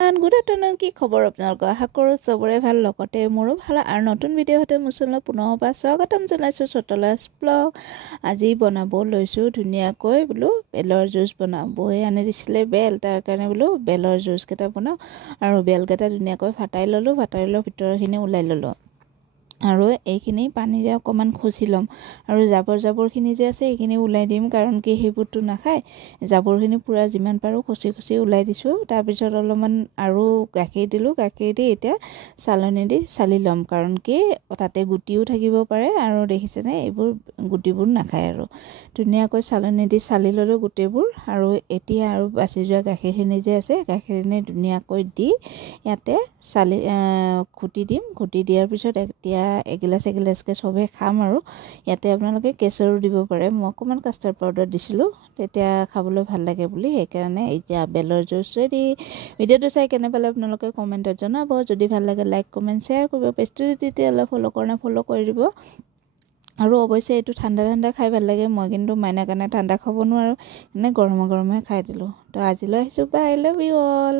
Good afternoon কি খবৰ আপোনালোকৰ আশা কৰোঁ চবৰে ভাল লগতে মোৰো ভাল আৰু নতুন ভিডিঅ' সৈতে মোৰ চেনেলত পুনৰ স্বাগতম জনাইছোঁ চটলাছ ব্লগ আজি বনাব লৈছোঁ ধুনীয়াকৈ বোলো বেলৰ জুচ বনাওঁ বৌয়ে আনি দিছিলে বেল তাৰ কাৰণে বোলো বেলৰ জুচকেইটা বনাওঁ আৰু বেলকেইটা ধুনীয়াকৈ ফাটাই ল'লোঁ ফাটাই লৈ ভিতৰখিনি ওলাই ল'লোঁ আৰু এইখিনি পানীৰে অকণমান খচি ল'ম আৰু জাবৰখিনি যে আছে এইখিনি ওলাই দিম কাৰণ কি সেইবোৰতো নাখায় জাবৰখিনি পূৰা যিমান পাৰোঁ খচি ওলাই দিছোঁ তাৰপিছত অলপমান আৰু গাখীৰ দিলোঁ গাখীৰ দি এতিয়া চালনী দি চালি ল'ম কাৰণ কি তাতে গুটিও থাকিব পাৰে আৰু দেখিছেনে এইবোৰ গুটিবোৰ নাখায় আৰু ধুনীয়াকৈ চালনী দি চালি ল'লোঁ গোটেইবোৰ আৰু এতিয়া আৰু বাচি যোৱা গাখীৰখিনি যে আছে গাখীৰখিনি ধুনীয়াকৈ দি ইয়াতে চালি ঘুটি দিম ঘুটি দিয়াৰ পিছত এতিয়া এগিলাচকৈ চবে খাম আৰু ইয়াতে আপোনালোকে কেশৰো দিব পাৰে মই অকণমান কাষ্টাৰ্ড পাউডাৰ দিছিলোঁ তেতিয়া খাবলৈ ভাল লাগে বুলি সেইকাৰণে এতিয়া বেলৰ জুচ ৰেডি ভিডিঅ'টো চাই কেনে পালে আপোনালোকে কমেণ্টত জনাব যদি ভাল লাগে লাইক কমেণ্ট শ্বেয়াৰ কৰিব পেজটো তেতিয়াহ'লে ফ'ল' কৰা নাই ফ'ল' কৰি দিব আৰু অৱশ্যে এইটো ঠাণ্ডা খাই ভাল লাগে মই কিন্তু মাইনাৰ কাৰণে ঠাণ্ডা খাব নোৱাৰোঁ এনে গৰমে খাই দিলোঁ তো আজিলৈ আহিছোঁ বাই আই লাভ ইউ অল।